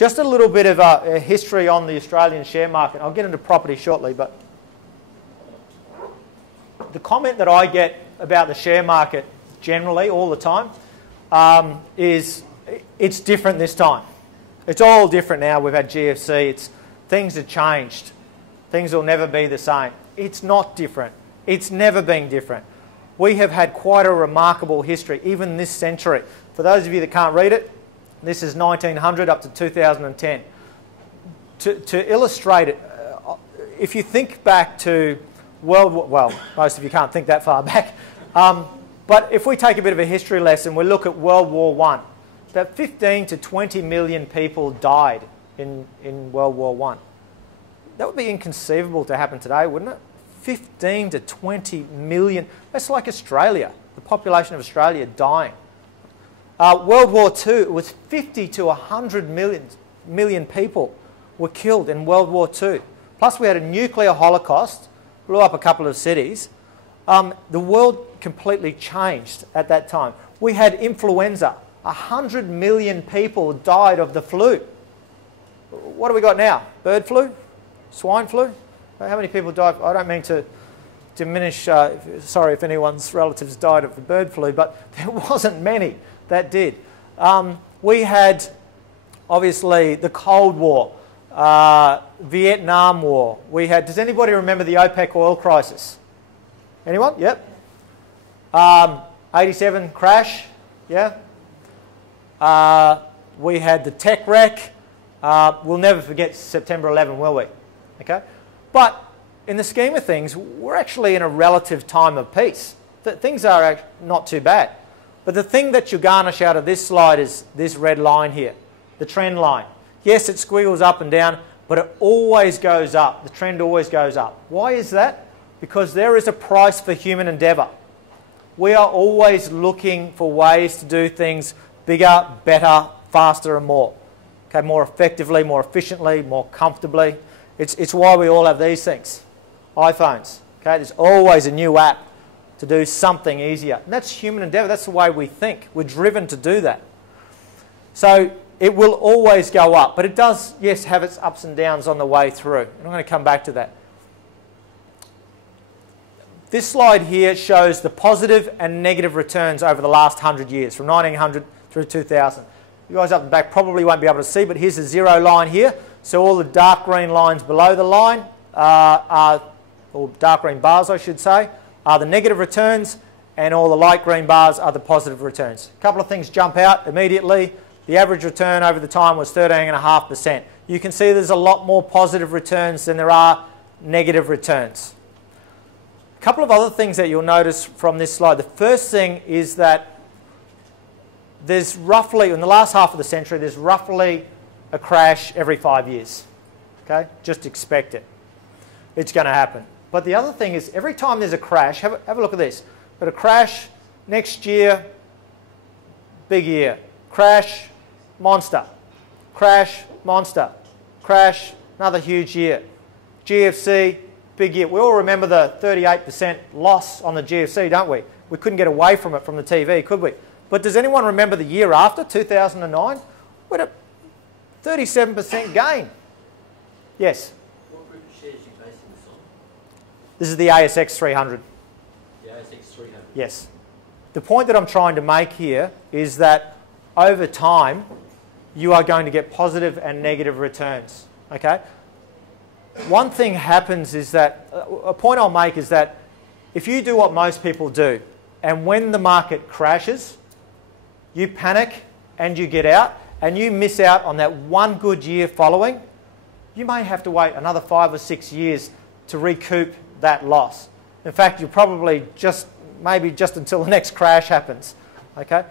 Just a little bit of a history on the Australian share market. I'll get into property shortly, but the comment that I get about the share market generally all the time is it's different this time. It's all different now. We've had GFC. Things have changed. Things will never be the same. It's not different. It's never been different. We have had quite a remarkable history, even this century. For those of you that can't read it, this is 1900 up to 2010. To illustrate it, if you think back to well, most of you can't think that far back, but if we take a bit of a history lesson, we look at World War I. About 15 to 20 million people died in World War I. That would be inconceivable to happen today, wouldn't it? 15 to 20 million. That's like Australia, the population of Australia dying. World War II, it was 50 to 100 million people were killed in World War II. Plus we had a nuclear holocaust, blew up a couple of cities. The world completely changed at that time. We had influenza. 100 million people died of the flu. What do we got now? Bird flu? Swine flu? How many people died? I don't mean to diminish, sorry if anyone's relatives died of the bird flu, but there wasn't many that did. We had, obviously, the Cold War, Vietnam War. We had, does anybody remember the OPEC oil crisis? Anyone? Yep. 87 crash, yeah. We had the tech wreck. We'll never forget September 11, will we? Okay. But in the scheme of things, we're actually in a relative time of peace. Things are not too bad. But the thing that you garnish out of this slide is this red line here, the trend line. Yes, it squiggles up and down, but it always goes up. The trend always goes up. Why is that? Because there is a price for human endeavour. We are always looking for ways to do things bigger, better, faster and more. Okay, more effectively, more efficiently, more comfortably. It's why we all have these things, iPhones. Okay, there's always a new app to do something easier. And that's human endeavour. That's the way we think. We're driven to do that. So it will always go up, but it does, yes, have its ups and downs on the way through. And I'm going to come back to that. This slide here shows the positive and negative returns over the last 100 years, from 1900 through 2000. You guys up the back probably won't be able to see, but here's a zero line here. So all the dark green lines below the line or dark green bars I should say, are the negative returns, and all the light green bars are the positive returns. A couple of things jump out immediately. The average return over the time was 13.5%. You can see there's a lot more positive returns than there are negative returns. A couple of other things that you'll notice from this slide. The first thing is that there's roughly, in the last half of the century, there's roughly a crash every 5 years. Okay? Just expect it. It's going to happen. But the other thing is, every time there's a crash, have a look at this. But a crash next year, big year. Crash, monster. Crash, monster. Crash, another huge year. GFC, big year. We all remember the 38% loss on the GFC, don't we? We couldn't get away from it from the TV, could we? But does anyone remember the year after, 2009? We had a 37% gain. Yes? What group of shares are you basing this on? This is the ASX 300. The ASX 300? Yes. The point that I'm trying to make here is that over time, you are going to get positive and negative returns. Okay? One thing happens is that, a point I'll make is that if you do what most people do, and when the market crashes, you panic and you get out, and you miss out on that one good year following, you may have to wait another 5 or 6 years to recoup that loss. In fact, you'll probably maybe just until the next crash happens. Okay?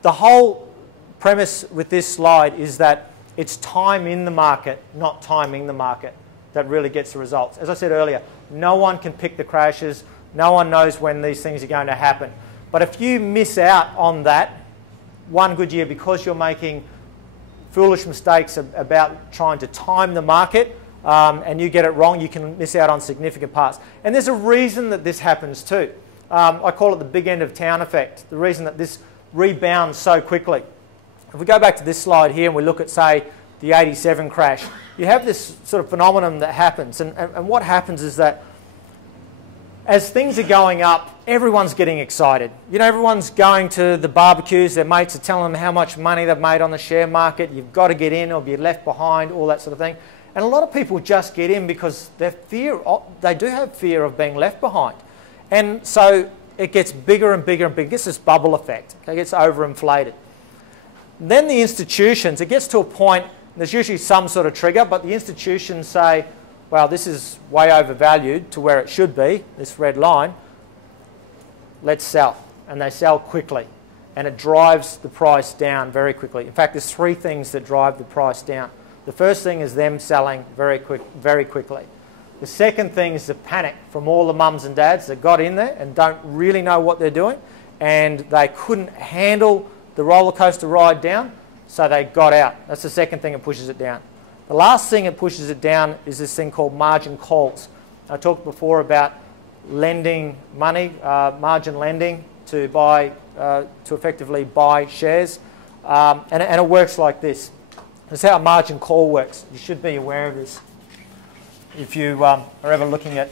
The whole premise with this slide is that it's time in the market, not timing the market, that really gets the results. As I said earlier, no one can pick the crashes. No one knows when these things are going to happen. But if you miss out on that one good year because you're making foolish mistakes about trying to time the market and you get it wrong, you can miss out on significant parts. And there's a reason that this happens too. I call it the big end of town effect, the reason that this rebounds so quickly. If we go back to this slide here and we look at, say, the 87 crash, you have this sort of phenomenon that happens. And what happens is that as things are going up, everyone's getting excited. You know, everyone's going to the barbecues, their mates are telling them how much money they've made on the share market, you've got to get in or be left behind, all that sort of thing. And a lot of people just get in because they do have fear of being left behind. And so it gets bigger and bigger and bigger. It gets this bubble effect. Okay? It gets overinflated. Then the institutions, it gets to a point, there's usually some sort of trigger, but the institutions say, well, this is way overvalued to where it should be, this red line, let's sell. And they sell quickly. And it drives the price down very quickly. In fact, there's three things that drive the price down. The first thing is them selling very quickly. The second thing is the panic from all the mums and dads that got in there and don't really know what they're doing, and they couldn't handle the roller coaster ride down, so they got out. That's the second thing that pushes it down. The last thing that pushes it down is this thing called margin calls. I talked before about lending money, margin lending to buy, to effectively buy shares, and it works like this. This is how a margin call works. You should be aware of this if you are ever looking at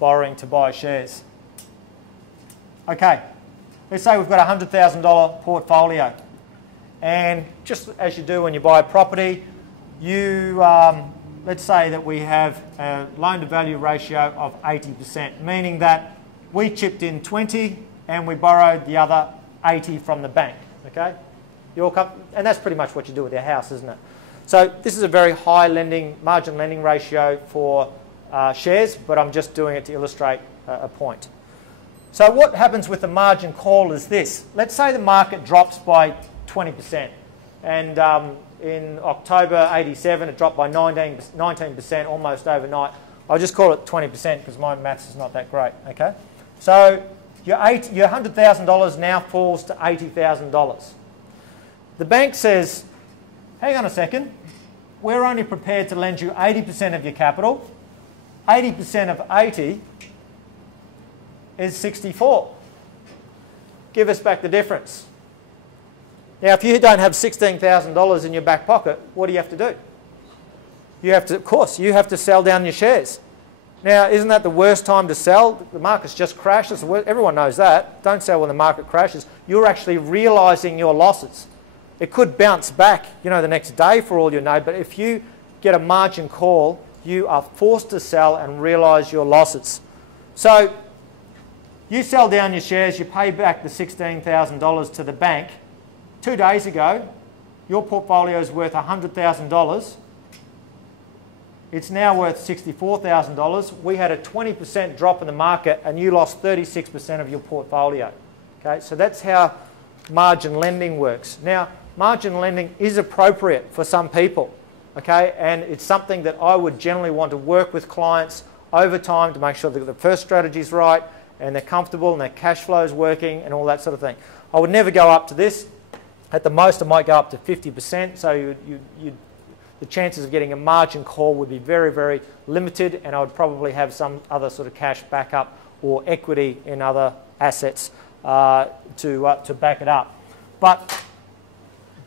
borrowing to buy shares. Okay, let's say we've got a $100,000 portfolio, and just as you do when you buy a property, you let's say that we have a loan-to-value ratio of 80%, meaning that we chipped in 20 and we borrowed the other 80 from the bank. Okay, and that's pretty much what you do with your house, isn't it? So this is a very high margin lending ratio for shares, but I'm just doing it to illustrate a point. So what happens with the margin call is this. Let's say the market drops by 20%, and in October 87 it dropped by 19% almost overnight. I'll just call it 20% because my maths is not that great. Okay, so your $100,000 now falls to $80,000. The bank says, hang on a second, we're only prepared to lend you 80% of your capital. 80% of 80 is 64. Give us back the difference. Now, if you don't have $16,000 in your back pocket, what do you have to do? You have to, of course, you have to sell down your shares. Now, isn't that the worst time to sell? The market's just crashed. Everyone knows that. Don't sell when the market crashes. You're actually realising your losses. It could bounce back, you know, the next day for all you know, but if you get a margin call, you are forced to sell and realise your losses. So you sell down your shares, you pay back the $16,000 to the bank. 2 days ago, your portfolio is worth $100,000. It's now worth $64,000. We had a 20% drop in the market and you lost 36% of your portfolio. Okay, so that's how margin lending works. Now, margin lending is appropriate for some people, okay, and it's something that I would generally want to work with clients over time to make sure that the first strategy is right and they're comfortable and their cash flow is working and all that sort of thing. I would never go up to this. At the most, I might go up to 50%, so the chances of getting a margin call would be very, very limited, and I would probably have some other sort of cash backup or equity in other assets to back it up. But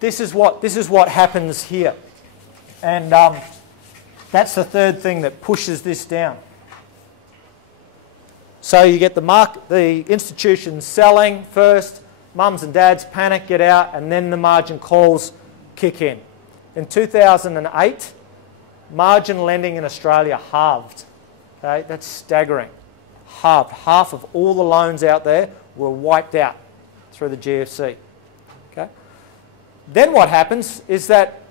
this is what happens here, and that's the third thing that pushes this down. So you get the institutions selling first, mums and dads panic, get out, and then the margin calls kick in. In 2008, margin lending in Australia halved. Okay, that's staggering. Halved. Half of all the loans out there were wiped out through the GFC. Okay. Then what happens is that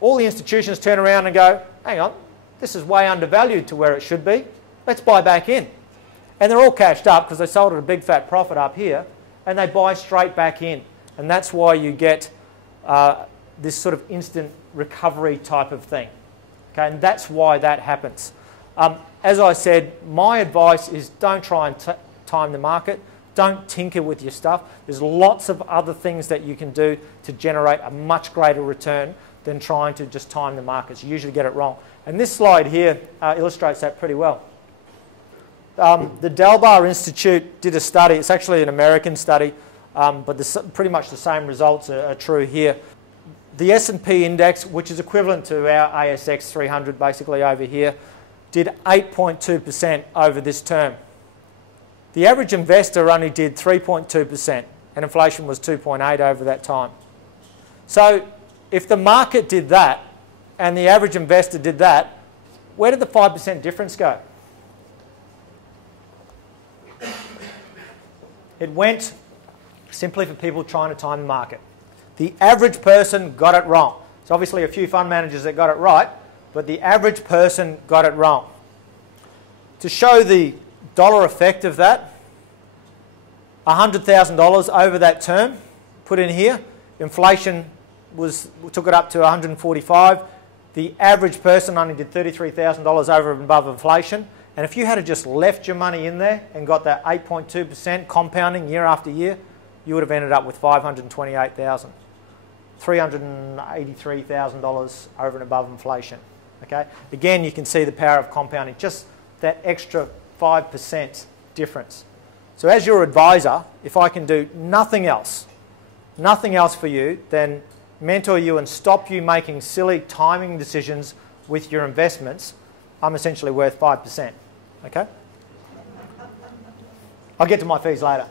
all the institutions turn around and go, hang on, this is way undervalued to where it should be. Let's buy back in. And they're all cashed up because they sold at a big fat profit up here, and they buy straight back in. And that's why you get this sort of instant recovery type of thing. Okay, and that's why that happens. As I said, my advice is don't try and time the market. Don't tinker with your stuff. There's lots of other things that you can do to generate a much greater return than trying to just time the markets. You usually get it wrong. And this slide here illustrates that pretty well. The Dalbar Institute did a study. It's actually an American study but pretty much the same results are true here. The S&P index, which is equivalent to our ASX 300 basically over here, did 8.2% over this term. The average investor only did 3.2%, and inflation was 2.8 over that time. So if the market did that and the average investor did that, where did the 5% difference go? It went simply for people trying to time the market. The average person got it wrong. There's obviously a few fund managers that got it right, but the average person got it wrong. To show the dollar effect of that, $100,000 over that term, put in here. Inflation took it up to 145. The average person only did $33,000 over and above inflation. And if you had just left your money in there and got that 8.2% compounding year after year, you would have ended up with $528,000, $383,000 over and above inflation. Okay? Again, you can see the power of compounding, just that extra 5% difference. So as your advisor, if I can do nothing else for you, then mentor you and stop you making silly timing decisions with your investments, I'm essentially worth 5%. Okay? I'll get to my fees later.